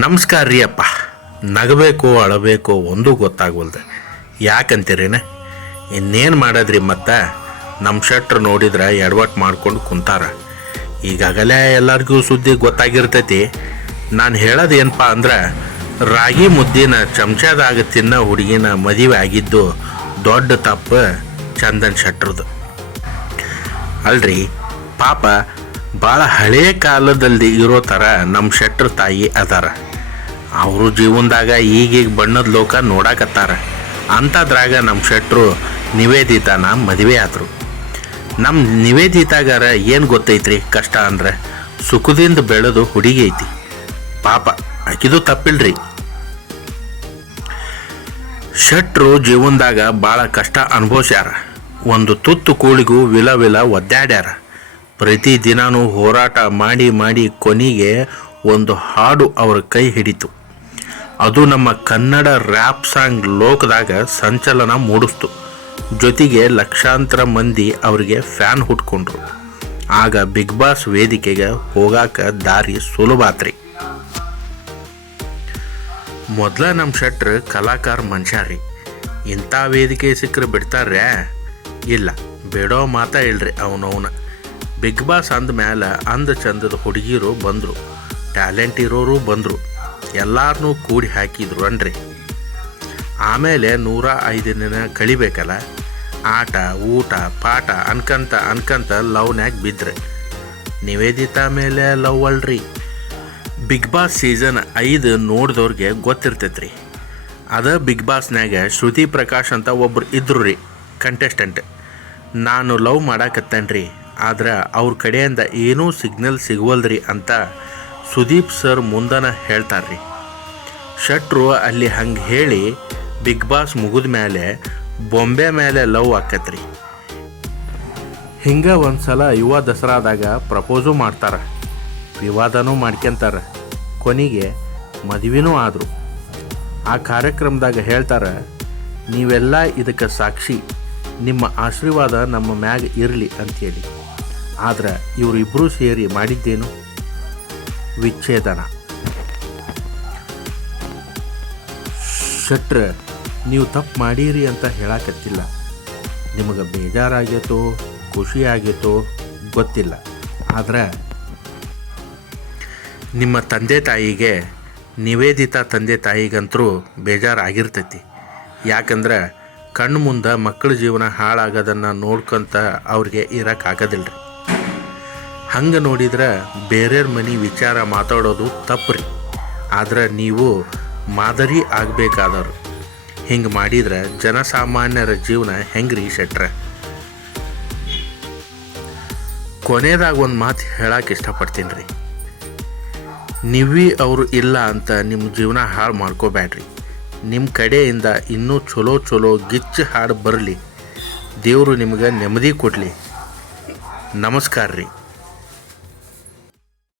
ನಮಸ್ಕಾರ ರೀ ಅಪ್ಪ. ನಗಬೇಕು ಅಳಬೇಕು ಒಂದೂ ಗೊತ್ತಾಗವಲ್ದು. ಯಾಕಂತೀರೇನ? ಇನ್ನೇನು ಮಾಡೋದ್ರಿ, ಮತ್ತು ನಮ್ಮ ಶೆಟ್ರು ನೋಡಿದ್ರೆ ಎಡವಟ್ಟು ಮಾಡ್ಕೊಂಡು ಕುಂತಾರ. ಈಗಾಗಲೇ ಎಲ್ಲರಿಗೂ ಸುದ್ದಿ ಗೊತ್ತಾಗಿರ್ತೈತಿ. ನಾನು ಹೇಳೋದು ಏನಪ್ಪ ಅಂದ್ರೆ, ರಾಗಿ ಮುದ್ದಿನ ಚಮಚದಾಗ ತಿನ್ನೋ ಹುಡುಗಿನ ಮದುವೆ ಆಗಿದ್ದು ದೊಡ್ಡ ತಪ್ಪು ಚಂದನ್ ಶೆಟ್ರದು ಅಲ್ರಿ. ಪಾಪ ಭಾಳ ಹಳೆಯ ಕಾಲದಲ್ಲಿ ಇರೋ ಥರ ನಮ್ಮ ಶೆಟ್ರ ತಾಯಿ ಅದಾರ. ಅವರು ಜೀವನದಾಗ ಈಗೀಗ ಬಣ್ಣದ ಲೋಕ ನೋಡಕತ್ತಾರ. ಅಂಥದ್ರಾಗ ನಮ್ಮ ಶೆಟ್ರು ನಿವೇದಿತಾನ ಮದುವೆ ಆದರು. ನಮ್ಮ ನಿವೇದಿತಾಗಾರ ಏನು ಗೊತ್ತೈತ್ರಿ ಕಷ್ಟ ಅಂದ್ರೆ, ಸುಖದಿಂದ ಬೆಳೆದು ಹುಡುಗಿ ಐತಿ. ಪಾಪ ಆಕಿದು ತಪ್ಪಿಲ್ರಿ. ಶೆಟ್ರು ಜೀವನದಾಗ ಭಾಳ ಕಷ್ಟ ಅನುಭವಿಸ್ಯಾರ. ಒಂದು ತುತ್ತು ಕೂಳಿಗೂ ವಿಲ ಒದ್ದಾಡ್ಯಾರ. ಪ್ರತಿದಿನವೂ ಹೋರಾಟ ಮಾಡಿ ಮಾಡಿ ಕೊನೆಗೆ ಒಂದು ಹಾಡು ಅವ್ರ ಕೈ ಹಿಡಿತು. ಅದು ನಮ್ಮ ಕನ್ನಡ ರ್ಯಾಪ್ ಸಾಂಗ್ ಲೋಕದಾಗ ಸಂಚಲನ ಮೂಡಿಸ್ತು. ಜೊತೆಗೆ ಲಕ್ಷಾಂತರ ಮಂದಿ ಅವರಿಗೆ ಫ್ಯಾನ್ ಹುಟ್ಕೊಂಡ್ರು. ಆಗ ಬಿಗ್ ಬಾಸ್ ವೇದಿಕೆಗೆ ಹೋಗಾಕ ದಾರಿ ಸುಲಭಾತ್ರಿ. ಮೊದಲ ನಮ್ಮ ಶೆಟ್ರ್ ಕಲಾಕಾರ ಮನುಷ್ಯ ರೀ. ಇಂಥ ವೇದಿಕೆ ಸಿಕ್ಕರೆ ಬಿಡ್ತಾರ್ಯಾ? ಇಲ್ಲ, ಬೇಡೋ ಮಾತಾ ಇಲ್ರಿ. ಅವನವನ ಬಿಗ್ ಬಾಸ್ ಅಂದ ಮೇಲೆ ಅಂದ ಚಂದದ ಹುಡುಗಿರು ಬಂದರು, ಟ್ಯಾಲೆಂಟ್ ಇರೋರು ಬಂದರು, ಎಲ್ಲಾರನ್ನೂ ಕೂಡಿ ಹಾಕಿದ್ರು ಅನ್ರಿ. ಆಮೇಲೆ 105 ದಿನ ಕಳಿಬೇಕಲ್ಲ, ಆಟ ಊಟ ಪಾಠ ಅನ್ಕಂತ ಲವ್ನ್ಯಾಗ ಬಿದ್ದರೆ. ನಿವೇದಿತಾ ಮೇಲೆ ಲವ್ ಅಲ್ರಿ. ಬಿಗ್ ಬಾಸ್ ಸೀಸನ್ 5 ನೋಡಿದವ್ರಿಗೆ ಗೊತ್ತಿರ್ತೈತ್ರಿ. ಅದ ಬಿಗ್ ಬಾಸ್ನ್ಯಾಗ ಶ್ರುತಿ ಪ್ರಕಾಶ್ ಅಂತ ಒಬ್ರು ಇದ್ರು ರೀ, ಕಂಟೆಸ್ಟೆಂಟ್. ನಾನು ಲವ್ ಮಾಡಾಕತ್ತೇನ್ರಿ, ಆದ್ರೆ ಅವ್ರ ಕಡೆಯಿಂದ ಏನೂ ಸಿಗ್ನಲ್ ಸಿಗವಲ್ರಿ ಅಂತ ಸುದೀಪ್ ಸರ್ ಮುಂದನ ಹೇಳ್ತಾರ್ರಿ. ಶೆಟ್ರು ಅಲ್ಲಿ ಹಂಗೆ ಹೇಳಿ ಬಿಗ್ ಬಾಸ್ ಮುಗಿದ ಮೇಲೆ ಬೊಂಬೆ ಮೇಲೆ ಲವ್ ಆಕತ್ರಿ. ಹಿಂಗೆ ಒಂದು ಸಲ ಯುವ ದಸರಾದಾಗ ಪ್ರಪೋಸು ಮಾಡ್ತಾರೆ, ವಿವಾದನೂ ಮಾಡ್ಕೊಂತಾರೆ, ಕೊನೆಗೆ ಮದುವೆನೂ ಆದರು. ಆ ಕಾರ್ಯಕ್ರಮದಾಗ ಹೇಳ್ತಾರೆ, ನೀವೆಲ್ಲ ಇದಕ್ಕೆ ಸಾಕ್ಷಿ, ನಿಮ್ಮ ಆಶೀರ್ವಾದ ನಮ್ಮ ಮ್ಯಾಗ ಇರಲಿ ಅಂಥೇಳಿ. ಆದ್ರೆ ಇವರಿಬ್ಬರೂ ಸೇರಿ ಮಾಡಿದ್ದೇನು? ವಿಚ್ಛೇದನ. ಶೆಟ್ರ, ನೀವು ತಪ್ಪು ಮಾಡೀರಿ ಅಂತ ಹೇಳಕತ್ತಿಲ್ಲ. ನಿಮಗೆ ಬೇಜಾರಾಗೈತೋ ಖುಷಿ ಆಗೈತೋ ಗೊತ್ತಿಲ್ಲ, ಆದ್ರೆ ನಿಮ್ಮ ತಂದೆ ತಾಯಿಗೆ, ನಿವೇದಿತಾ ತಂದೆ ತಾಯಿಗಂತರೂ ಬೇಜಾರಾಗಿರ್ತೈತಿ. ಯಾಕಂದ್ರೆ ಕಣ್ಣು ಮುಂದೆ ಮಕ್ಕಳ ಜೀವನ ಹಾಳಾಗೋದನ್ನು ನೋಡ್ಕೊಂತ ಅವ್ರಿಗೆ ಇರೋಕ್ಕಾಗೋದಿಲ್ಲ ರೀ. ಹಂಗೆ ನೋಡಿದ್ರೆ ಬೇರೆಯವ್ರ ಮನೆ ವಿಚಾರ ಮಾತಾಡೋದು ತಪ್ಪು ರೀ. ಆದ್ರೆ ನೀವು ಮಾದರಿ ಆಗಬೇಕಾದವ್ರು. ಹಿಂಗೆ ಮಾಡಿದ್ರೆ ಜನಸಾಮಾನ್ಯರ ಜೀವನ ಹೆಂಗೆ ರೀ ಶೆಟ್ರ? ಕೊನೆಯದಾಗ ಒಂದು ಮಾತು ಹೇಳಕ್ಕೆ ಇಷ್ಟಪಡ್ತೀನಿ ರೀ. ನಿವಿ ಅವರು ಇಲ್ಲ ಅಂತ ನಿಮ್ಮ ಜೀವನ ಹಾಳು ಮಾಡ್ಕೋಬೇಡ್ರಿ. ನಿಮ್ಮ ಕಡೆಯಿಂದ ಇನ್ನೂ ಚಲೋ ಗಿಚ್ಚು ಹಾಡು ಬರಲಿ. ದೇವರು ನಿಮಗೆ ನೆಮ್ಮದಿ ಕೊಡಲಿ. ನಮಸ್ಕಾರ ರೀ.